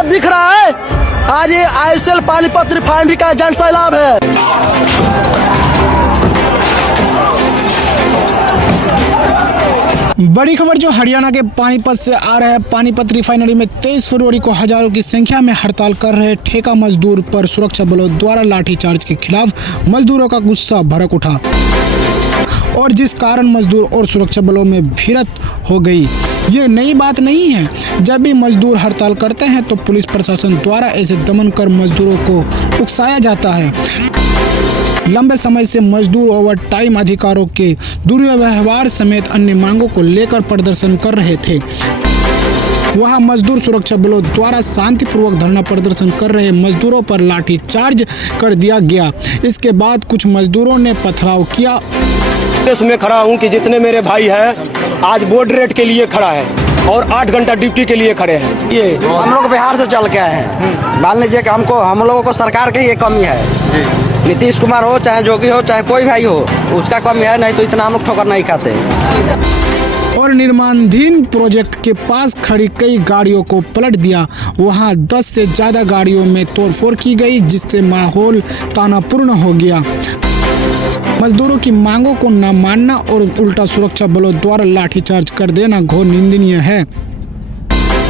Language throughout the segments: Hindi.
सैलाब दिख रहा है। आज ये आईएसएल पानीपत रिफाइनरी का जन सैलाब है। बड़ी खबर जो हरियाणा के पानीपत से आ रहा है। पानीपत रिफाइनरी में 23 फरवरी को हजारों की संख्या में हड़ताल कर रहे ठेका मजदूर पर सुरक्षा बलों द्वारा लाठीचार्ज के खिलाफ मजदूरों का गुस्सा भड़क उठा और जिस कारण मजदूर और सुरक्षा बलों में भिड़ंत हो गई। ये नई बात नहीं है। जब भी मजदूर हड़ताल करते हैं तो पुलिस प्रशासन द्वारा ऐसे दमन कर मजदूरों को उकसाया जाता है। लंबे समय से मजदूर ओवर टाइम अधिकारों के दुर्व्यवहार समेत अन्य मांगों को लेकर प्रदर्शन कर रहे थे। वहां मजदूर सुरक्षा बलों द्वारा शांतिपूर्वक धरना प्रदर्शन कर रहे मजदूरों पर लाठीचार्ज कर दिया गया। इसके बाद कुछ मजदूरों ने पथराव किया। इसमें खड़ा हूँ कि जितने मेरे भाई हैं आज बोर्ड रेट के लिए खड़ा है और 8 घंटा ड्यूटी के लिए खड़े हैं। ये हम लोग बिहार से चल के आए हैं। मान लीजिए कि हम लोगों को सरकार की ये कमी है। नीतीश कुमार हो चाहे जोगी हो चाहे कोई भाई हो, उसका कमी है, नहीं तो इतना हम लोग ठोकर नहीं खाते। और निर्माणाधीन प्रोजेक्ट के पास खड़ी कई गाड़ियों को पलट दिया। वहां 10 से ज्यादा गाड़ियों में तोड़फोड़ की गई, जिससे माहौल तनावपूर्ण हो गया। मजदूरों की मांगों को न मानना और उल्टा सुरक्षा बलों द्वारा लाठीचार्ज कर देना घोर निंदनीय है।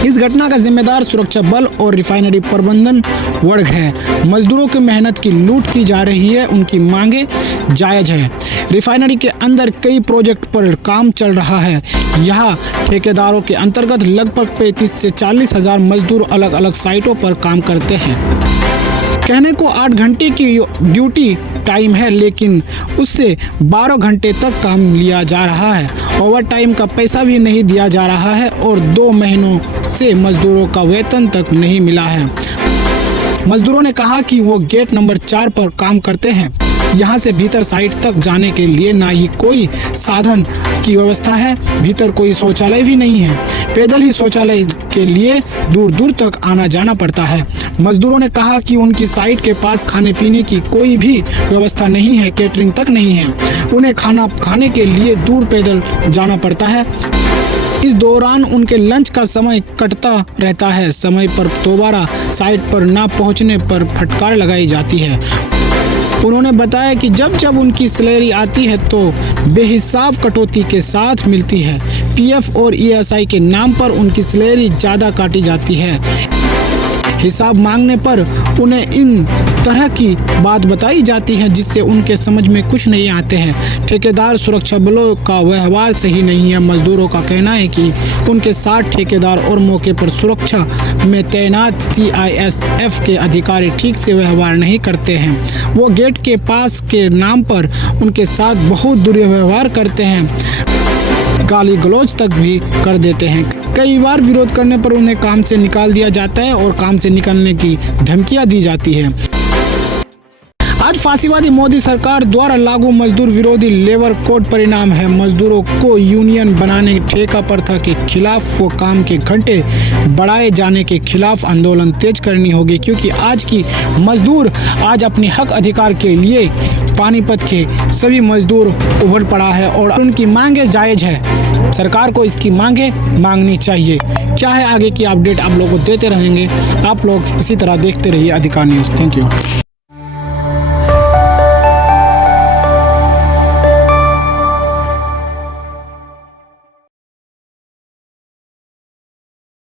इस घटना का जिम्मेदार सुरक्षा बल और रिफाइनरी प्रबंधन वर्ग है। मजदूरों की मेहनत की लूट की जा रही है, उनकी मांगे जायज है। रिफाइनरी के अंदर कई प्रोजेक्ट पर काम चल रहा है। यहाँ ठेकेदारों के अंतर्गत लगभग 35 से 40 हजार मजदूर अलग अलग साइटों पर काम करते हैं। कहने को 8 घंटे की ड्यूटी टाइम है, लेकिन उससे 12 घंटे तक काम लिया जा रहा है। ओवर टाइम का पैसा भी नहीं दिया जा रहा है और 2 महीनों से मजदूरों का वेतन तक नहीं मिला है। मजदूरों ने कहा कि वो गेट नंबर 4 पर काम करते हैं। यहाँ से भीतर साइट तक जाने के लिए ना ही कोई साधन की व्यवस्था है, भीतर कोई शौचालय भी नहीं है। पैदल ही शौचालय के लिए दूर दूर तक आना जाना पड़ता है। मजदूरों ने कहा कि उनकी साइट के पास खाने पीने की कोई भी व्यवस्था नहीं है, कैटरिंग तक नहीं है। उन्हें खाना खाने के लिए दूर पैदल जाना पड़ता है। इस दौरान उनके लंच का समय कटता रहता है। समय पर दोबारा साइट पर ना पहुंचने पर फटकार लगाई जाती है। उन्होंने बताया कि जब जब उनकी सैलरी आती है तो बेहिसाब कटौती के साथ मिलती है। पीएफ और ईएसआई के नाम पर उनकी सैलरी ज़्यादा काटी जाती है। हिसाब मांगने पर उन्हें इन तरह की बात बताई जाती है जिससे उनके समझ में कुछ नहीं आते हैं। ठेकेदार सुरक्षा बलों का व्यवहार सही नहीं है। मजदूरों का कहना है कि उनके साथ ठेकेदार और मौके पर सुरक्षा में तैनात CISF के अधिकारी ठीक से व्यवहार नहीं करते हैं। वो गेट के पास के नाम पर उनके साथ बहुत दुर्व्यवहार करते हैं, गाली गलौज तक भी कर देते हैं। कई बार विरोध करने पर उन्हें काम से निकाल दिया जाता है और काम से निकालने की धमकियां दी जाती है। आज फांसीवादी मोदी सरकार द्वारा लागू मजदूर विरोधी लेबर कोड परिणाम है। मजदूरों को यूनियन बनाने ठेका प्रथा के खिलाफ व काम के घंटे बढ़ाए जाने के खिलाफ आंदोलन तेज करनी होगी, क्योंकि आज की मजदूर आज अपने हक अधिकार के लिए पानीपत के सभी मजदूर उभर पड़ा है और उनकी मांगे जायज है। सरकार को इसकी मांगे मांगनी चाहिए। क्या है आगे की अपडेट आप लोगों को देते रहेंगे। आप लोग इसी तरह देखते रहिए अधिकार न्यूज़। Thank you.